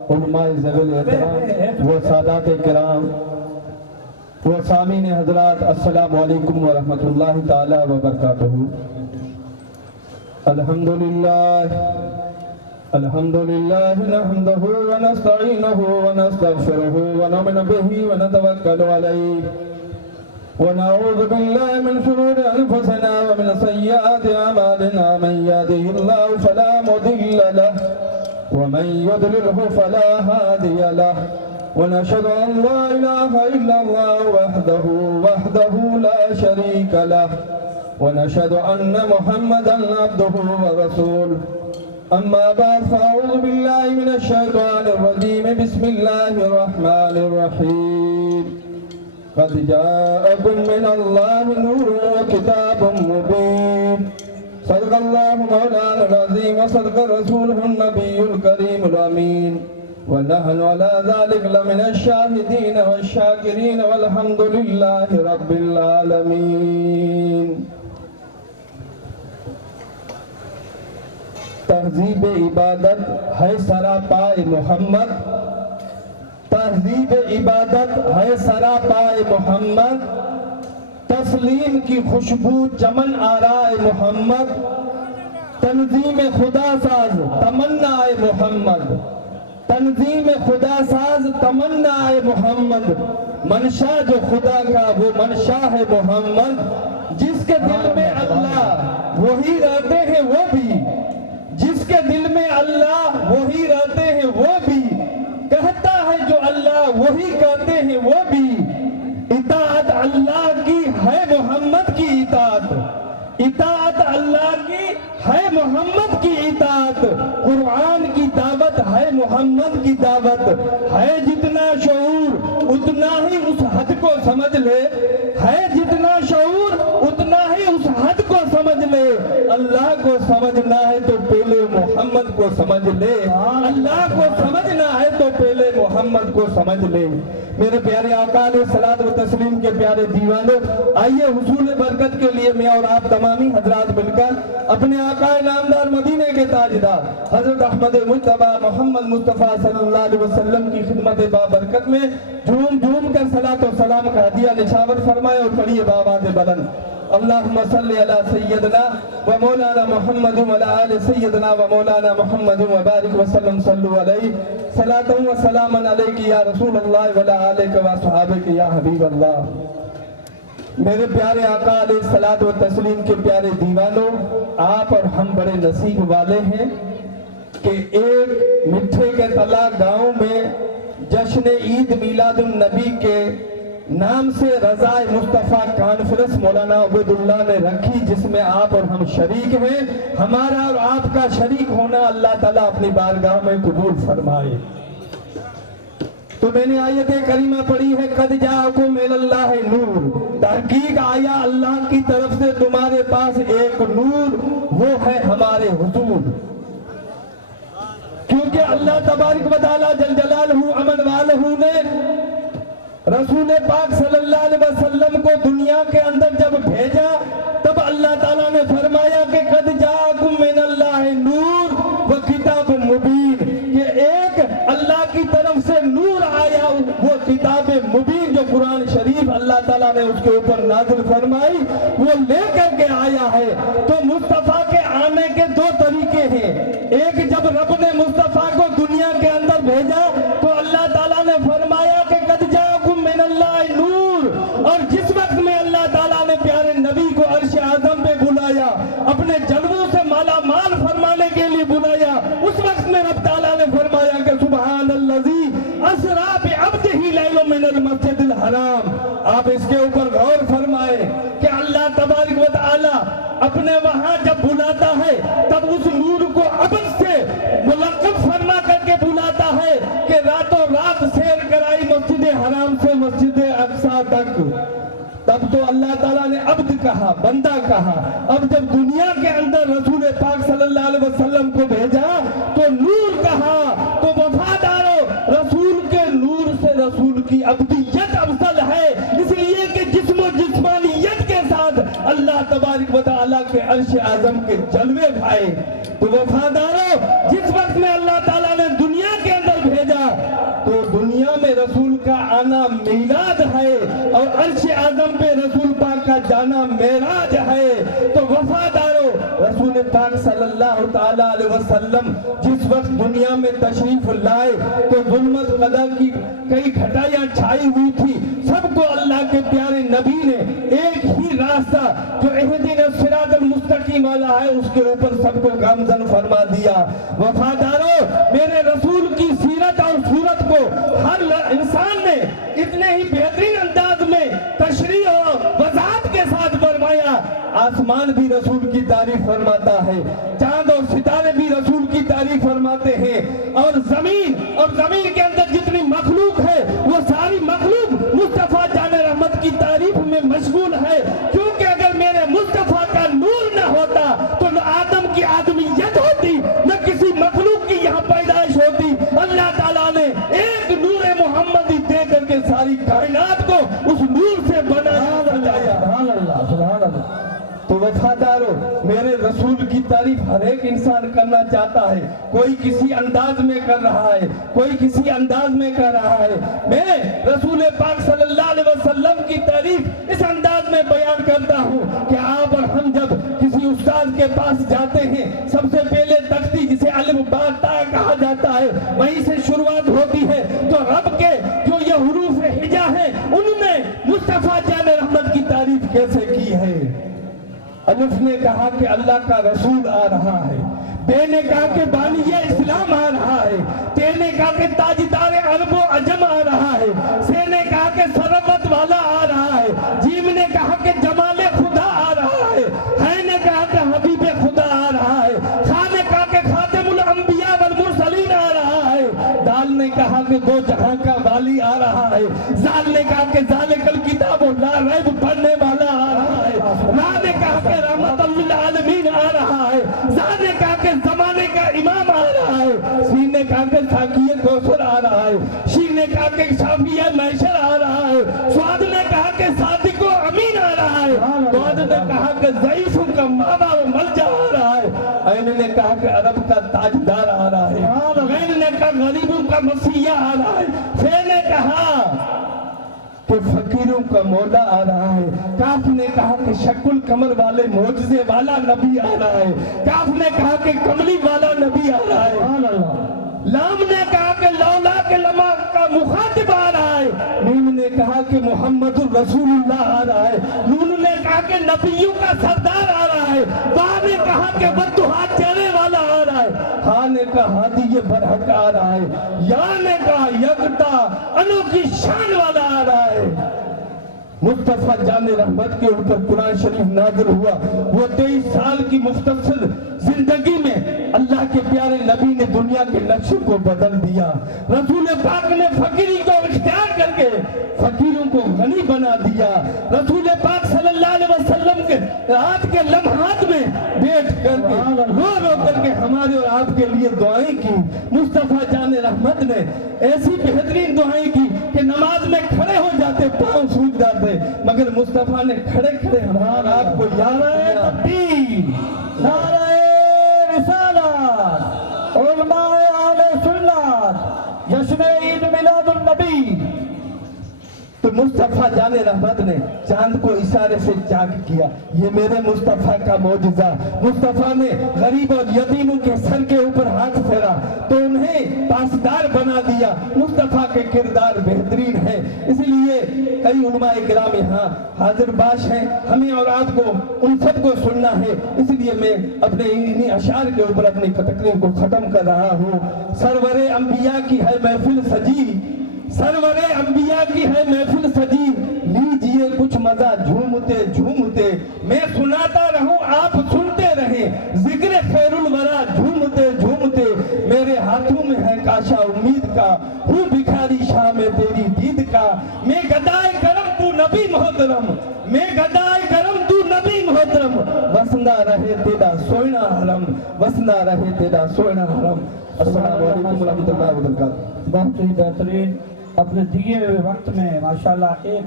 علماء ذوی احترام و سادات کرام و سامعین حضرات، السلام علیکم ورحمۃ اللہ تعالی وبرکاتہ۔ الحمدللہ نحمدہ ونستعینہ ونستغفرہ ونؤمن بہ ونتوکل علیہ ونعوذ باللہ من شرور انفسنا ومن سیئات اعمالنا، من یہدہ اللہ فلا مضل لہ ومن يضلله فلا هادي له، ونشهد أن لا إله إلا الله وحده لا شريك له، ونشهد أن محمدا عبده ورسوله. أما بعد، فأعوذ بالله من الشيطان الرجيم، بسم الله الرحمن الرحيم. قد جاءكم من الله نور وكتاب مبين، صدق الله مولانا العظيم وصدق رسوله النبي الكريم الأمين، ونحن على ذلك لمن الشاهدين والشاكرين والحمد لله رب العالمين. تہذیب عبادت ہے سراپائے محمد، تہذیب عبادت ہے سراپائے محمد، تسلیم کی خوشبو چمن آرائے محمد، تنظیم خدا ساز تمنا محمد، تنظیم خدا ساز تمنا محمد، منشا جو خدا کا وہ منشا ہے محمد، جس کے دل میں اللہ وہی رہتے ہیں وہ بھی، جس کے دل میں اللہ وہی رہتے ہیں وہ بھی، کہتا ہے جو اللہ وہی کہتے ہیں وہ بھی، اطاعت اللہ کی ہے محمد کی اطاعت، اطاعت اللہ کی ہے محمد کی اطاعت، قرآن کی دعوت ہے محمد کی دعوت، ہے جتنا شعور اتنا ہی اس حد کو سمجھ لے، ہے جتنا شعور اتنا ہی اس حد کو سمجھ لے، اللہ کو سمجھنا ہے تو پہلے محمد کو سمجھ لے، اللہ کو سمجھنا ہے تو پہلے محمد کو سمجھ لے۔ میرے پیارے آقا علیہ الصلوۃ والتسلیم کے پیارے دیوانوں، آئیے حصول برکت کے لیے میں اور آپ تمامی حضرات مل کر اپنے آقا نامدار مدینے کے تاجدار حضرت احمد مجتبیٰ محمد مصطفیٰ صلی اللہ علیہ وسلم کی خدمت بابرکت میں جھوم جھوم کر صلاۃ و سلام کا ہدیہ نچھاور فرمائے اور پڑھیے بآواز بلند، اللہم صلی علی سیدنا و مولانا محمد و علی آل سیدنا و مولانا محمد و بارک وسلم، صلو علیہ صلاۃ و سلام علیک یا رسول اللہ و علی آلک و صحابک یا حبیب اللہ۔ میرے پیارے آقا علیہ الصلوۃ والتسلیم کے پیارے دیوانوں، آپ اور ہم بڑے نصیب والے ہیں کہ ایک مٹھے کے تلا گاؤں میں جشن عید میلاد النبی کے نام سے رضائے مصطفیٰ کانفرنس مولانا عبید اللہ نے رکھی، جس میں آپ اور ہم شریک ہیں۔ ہمارا اور آپ کا شریک ہونا اللہ تعالیٰ اپنی بارگاہ میں قبول فرمائے۔ تو میں نے آیت کریمہ پڑھی ہے، قد جاءکم من اللہ نور، تحقیق آیا اللہ کی طرف سے تمہارے پاس ایک نور، وہ ہے ہمارے حضور۔ کیونکہ اللہ تبارک و تعالیٰ جل جلالہ امن والہ نے رسول پاک صلی اللہ علیہ وسلم کو دنیا کے اندر جب بھیجا، تب اللہ تعالیٰ نے فرمایا کہ قد جاءکم من اللہ نور و کتاب مبین، کہ ایک اللہ کی طرف سے نور آیا، وہ کتاب مبین جو قرآن شریف اللہ تعالیٰ نے اس کے اوپر نازل فرمائی وہ لے کر کے آیا ہے۔ تو مصطفیٰ کے آنے کے دو طریقے ہیں، ایک جب رب نے مصطفیٰ کو دنیا کے اندر بھیجا تو اللہ تعالیٰ نے فرمایا کہ قد جاءکم من اللہ نور، اور جس وقت میں اللہ تعالیٰ نے پیارے نبی کو عرش اعظم پہ بلایا، اپنے جلووں سے مالا مال فرمانے کے لیے بلایا، اس وقت میں رب تعالیٰ نے فرمایا کہ سبحان الذی اسریٰ بعبدہ لیلا من المسجد الحرام۔ آپ اس کے اوپر غور فرمائے کہ اللہ تبارک و تعالیٰ اپنے وہاں جب بلاتا ہے تب اس نور کو عبد سے ملقب فرما کر کے بلاتا ہے کہ راتوں رات سیر کرائی مسجد حرام سے مسجد اقصیٰ تک۔ تب تو اللہ تعالیٰ نے عبد کہا، بندہ کہا۔ اب جب دنیا کے اندر رسول پاک صلی اللہ علیہ وسلم کو بھیجا تو نور کہا، تو وفادارو رسول کے نور سے رسول کی عبدیت افضل ہے، اس لیے کہ جسم و جسمانیت کے ساتھ اللہ تبارک و تعالیٰ کے عرش اعظم کے جلوے بھائے۔ تو وفادارو، جس وقت میں اللہ تعالیٰ نے دنیا کے اندر بھیجا रसूल का आना मीलाद है और अर्श आज़म पे रसूल पाक का जाना मेराज है। तो वफादारों, रसूल पाक सल्लल्लाहु ताला अलैहि वसल्लम जिस वक्त दुनिया में तशरीफ लाए तो जुल्मत कदा की कई घटाइयां छाई हुई थी। सबको अल्लाह के प्यारे नबी ने एक ही रास्ता जो इहदिना सिरातल मुस्तकीम वाला है उसके ऊपर सबको गामजन फरमा दिया। वफादारों, मेरे रसूल की सीरत और सूरत को हर इंसान ने इतने ही बेहतरीन अंदाज में तशरीह और वजाहत के साथ फरमाया। आसमान भी रसूल की तारीफ फरमाता है, चांद और सितारे भी रसूल की तारीफ फरमाते हैं, और जमीन के अंदर जितनी मखलूक है वो सारी मखलूक मुस्तफा जाने रहमत की तारीफ में मशगूल है। क्योंकि अगर मेरे मुस्तफा का नूर न होता तो न आदम की आदमियत होती, न किसी मखलूक की यहाँ पैदाइश होती। अल्लाह ताला ने एक नूर मोहम्मदी दे करके सारी कायनात को उस नूर से बनाया। तो वफादारों, मेरे रसूल की तारीफ हर एक इंसान करना चाहता है। कोई किसी अंदाज में कर रहा है, कोई किसी अंदाज में कर रहा है। मैं रसूल पाक सल्लल्लाहु अलैहि वसल्लम की तारीफ इस अंदाज में बयान करता हूँ कि आप और हम जब किसी उस्ताद के पास जाते हैं, सबसे पहले तख्ती जिसे अलिफ बा ता कहा जाता है वहीं से शुरुआत होती है। तो रब के जो ये हुरूफ हिजा है उनने मुस्तफा जान रहमत की तारीफ कैसे की है। अलिफ ने कहा कि अल्लाह का रसूल आ रहा है, बे ने कहा कि बानी इस्लाम आ रहा है, ते ने कहा कि ताजदार अरब व अजम आ रहा है, से ने कहा कि सरबत वाला आ रहा है, जीम ने कहा कि जमाले खुदा आ रहा है ने कहा कि हबीबे खुदा आ रहा है, खा ने कहा कि खातिमुल अंबिया वल मुरसलीन आ रहा है, दाल ने कहा कि दो जहां का वाली आ रहा है, जाल ने कहा कि जालिकल किताब ला रैब पढ़ने वाला आ रहा है, रा ने कहा कि रहमतुल लिल आलमीन आ रहा है, जा ने कहा कि जमाने का इमाम आ रहा है, सीन ने कहा कि साकिए कौसर आ रहा है, शीन ने कहा कि शाफिया मैशर आ रहा है, स्वाद ने कहा कि सादिको अमीन आ रहा है, स्वाद ने कहा कि ज़ईफ़ों का मामा व मलजा आ रहा है, ऐन ने कहा कि अरब का ताजदार आ रहा है, गैन ने कहा गरीबों का मसीहा आ रहा है, फे ने कहा कि फकीरों का मौला आ रहा है, काफ ने कहा कि शकुल कमर वाले मोजज़े वाला नबी आ रहा है, काफ ने कहा कि कमली वाला नबी आ रहा है, लाम ने कहा कि लौला के लमा का मुखातिब आ रहा है, मीम ने कहा कि मोहम्मदुर रसूलुल्लाह आ रहा है, नून ने कहा कि नबियों का सरदार आ रहा है, बा ने कहा कि बद्दुआ चेहरे वाला आ रहा है, हा ने कहा हादी ये बरहक आ रहा है, या ने कहा यकता अनोखी शान वाला आ रहा है। मुस्तफा जाने रहमत के ऊपर कुरान शरीफ नाज़िल हुआ। वो 23 साल की मुख्तसर जिंदगी में अल्लाह के प्यारे नबी ने दुनिया के नक्शे को बदल दिया। रसूल पाक ने फकीरी को इख्तियार करके फकीरों को गनी बना दिया। रसूल पाक सल्लल्लाहु अलैहि वसल्लम के रात के लम्हात में बैठ करके रो करके हमारे और आपके लिए दुआएं की। मुस्तफा जाने रहमत ने ऐसी बेहतरीन दुआएं की कि नमाज में खड़े हो जाते, पांव सूज जाते, मगर मुस्तफा ने खड़े खड़े हमारा आपको याद तकबीर, नारे रिसालत, उलमाए आले सुन्नत, जश्न ईद मिलादुन नबी। तो मुस्तफा जाने रहमत ने चांद को इशारे से चाक किया। ये मेरे मुस्तफा का मौजज़ा। मुस्तफा ने गरीब और यतीमों के सर के ऊपर हाथ फेरा तो उन्हें पासदार बना दिया। मुस्तफा के किरदार बेहतरीन है, इसलिए कई उलमाए किराम यहाँ हाजिर बाश हैं। हमें और आपको उन सबको सुनना है, इसलिए मैं अपने इन्हीं अशार के ऊपर अपनी तकरीर को खत्म कर रहा हूँ। सरवरे अंबिया की है महफिल सजी, सरवरे अंबिया की है महफिल सजी, लीजिए कुछ मजा झूमते झूमते, मैं सुनाता रहूं आप सुनते रहें, जिक्र खैरुल वरा झूमते झूमते, मेरे हाथों में है काशा उम्मीद का, हूँ भिखारी शाह में तेरी दीद का, मैं गदाए करम तू नबी मोहतरम, मैं गदाए करम तू नबी मोहतरम, वसंदा रहे तेरा सोना हरम, वसंदा रहे तेरा सोना हरम। अस्सलाम वालेकुम व रहमतुल्लाहि व बरकातहू। बहुत ही बेहतरीन अपने दिए हुए वक्त में माशाल्लाह एक